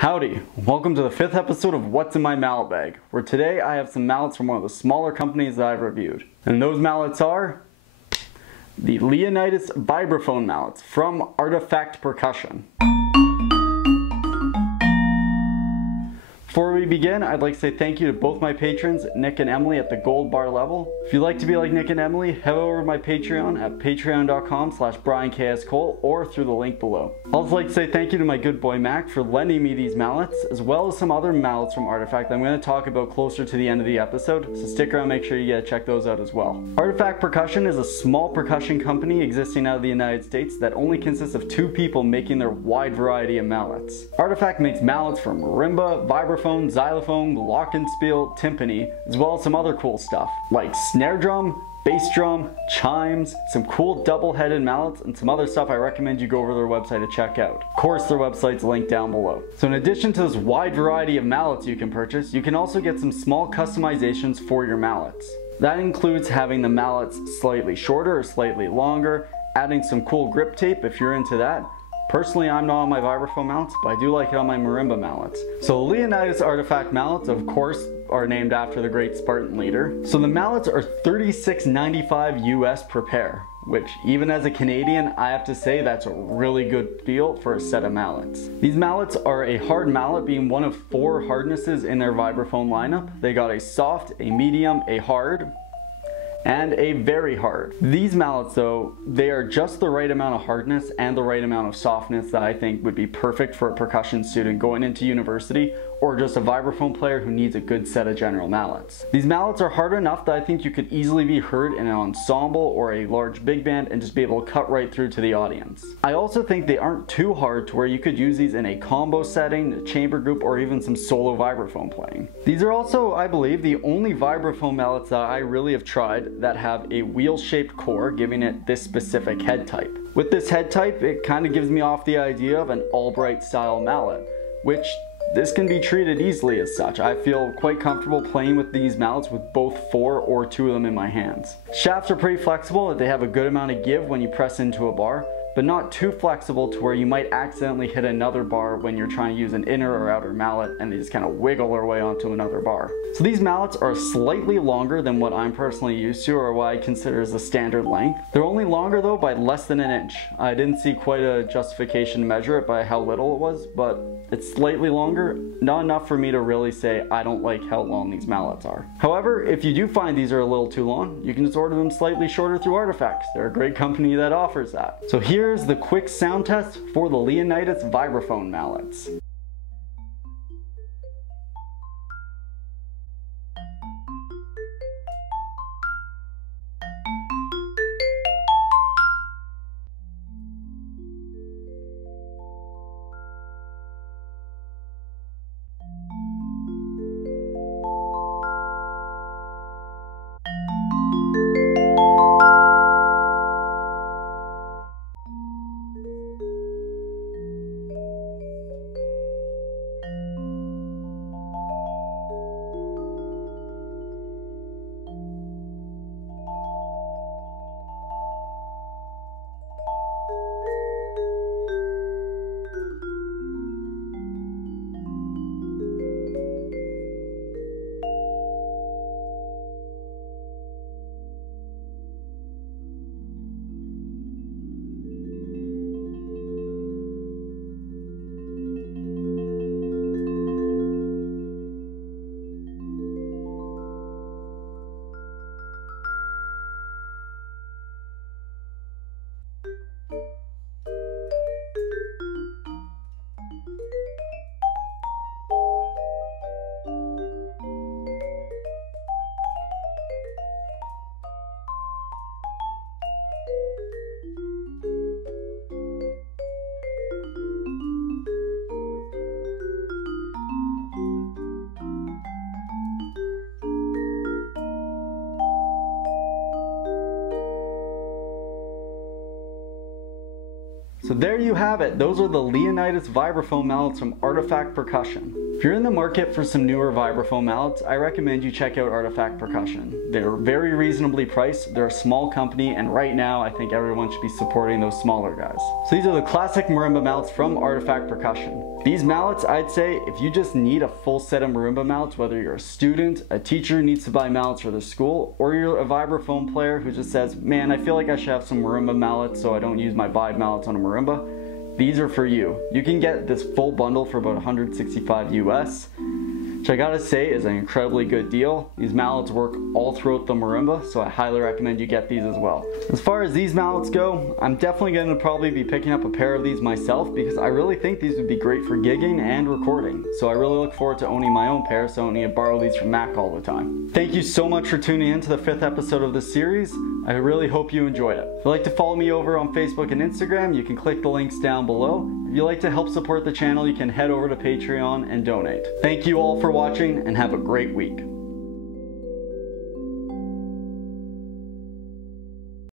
Howdy, welcome to the 5th episode of What's in My Mallet Bag, where today I have some mallets from one of the smaller companies that I've reviewed. And those mallets are the Leonidas Vibraphone mallets from Artifact Percussion. Before we begin, I'd like to say thank you to both my patrons, Nick and Emily at the gold bar level. If you'd like to be like Nick and Emily, head over to my Patreon at patreon.com/BrianKSCole or through the link below. I'd also like to say thank you to my good boy Mac for lending me these mallets, as well as some other mallets from Artifact that I'm going to talk about closer to the end of the episode, so stick around, make sure you get to check those out as well. Artifact Percussion is a small percussion company existing out of the United States that only consists of 2 people making their wide variety of mallets. Artifact makes mallets from marimba, vibraphone, xylophone, glockenspiel, timpani, as well as some other cool stuff like snare drum, bass drum, chimes, some cool double-headed mallets, and some other stuff I recommend you go over to their website to check out. Of course, their website's linked down below. So in addition to this wide variety of mallets you can purchase, you can also get some small customizations for your mallets. That includes having the mallets slightly shorter or slightly longer, adding some cool grip tape if you're into that. Personally, I'm not on my Vibraphone mallets, but I do like it on my marimba mallets. So the Leonidas Artifact mallets, of course, are named after the great Spartan leader. So the mallets are $36.95 US per pair, which even as a Canadian, I have to say that's a really good deal for a set of mallets. These mallets are a hard mallet, being one of 4 hardnesses in their Vibraphone lineup. They got a soft, a medium, a hard, and a very hard. These mallets though, they are just the right amount of hardness and the right amount of softness that I think would be perfect for a percussion student going into university, or just a vibraphone player who needs a good set of general mallets. These mallets are hard enough that I think you could easily be heard in an ensemble or a large big band and just be able to cut right through to the audience. I also think they aren't too hard to where you could use these in a combo setting, a chamber group, or even some solo vibraphone playing. These are also, I believe, the only vibraphone mallets that I really have tried that have a wheel-shaped core, giving it this specific head type. With this head type, it kind of gives me off the idea of an Albright style mallet, which this can be treated easily as such. I feel quite comfortable playing with these mallets with both 4 or 2 of them in my hands. Shafts are pretty flexible, they have a good amount of give when you press into a bar, but not too flexible to where you might accidentally hit another bar when you're trying to use an inner or outer mallet and they just kind of wiggle their way onto another bar. So these mallets are slightly longer than what I'm personally used to, or what I consider as the standard length. They're only longer though by less than an inch. I didn't see quite a justification to measure it by how little it was, but it's slightly longer, not enough for me to really say I don't like how long these mallets are. However, if you do find these are a little too long, you can just order them slightly shorter through Artifacts. They're a great company that offers that. So here's the quick sound test for the Leonidas Vibraphone mallets. So there you have it. Those are the Leonidas Vibraphone mallets from Artifact Percussion. If you're in the market for some newer vibraphone mallets, I recommend you check out Artifact Percussion. They're very reasonably priced, they're a small company, and right now I think everyone should be supporting those smaller guys. So these are the classic marimba mallets from Artifact Percussion. These mallets, I'd say, if you just need a full set of marimba mallets, whether you're a student, a teacher who needs to buy mallets for their school, or you're a vibraphone player who just says, man, I feel like I should have some marimba mallets so I don't use my vibe mallets on a marimba, these are for you. You can get this full bundle for about $165 US, which I gotta say is an incredibly good deal. These mallets work all throughout the marimba, so I highly recommend you get these as well. As far as these mallets go, I'm definitely gonna probably be picking up a pair of these myself because I really think these would be great for gigging and recording. So I really look forward to owning my own pair so I don't need to borrow these from Mac all the time. Thank you so much for tuning in to the 5th episode of this series. I really hope you enjoyed it. If you'd like to follow me over on Facebook and Instagram, you can click the links down below. If you'd like to help support the channel, you can head over to Patreon and donate. Thank you all for watching and have a great week.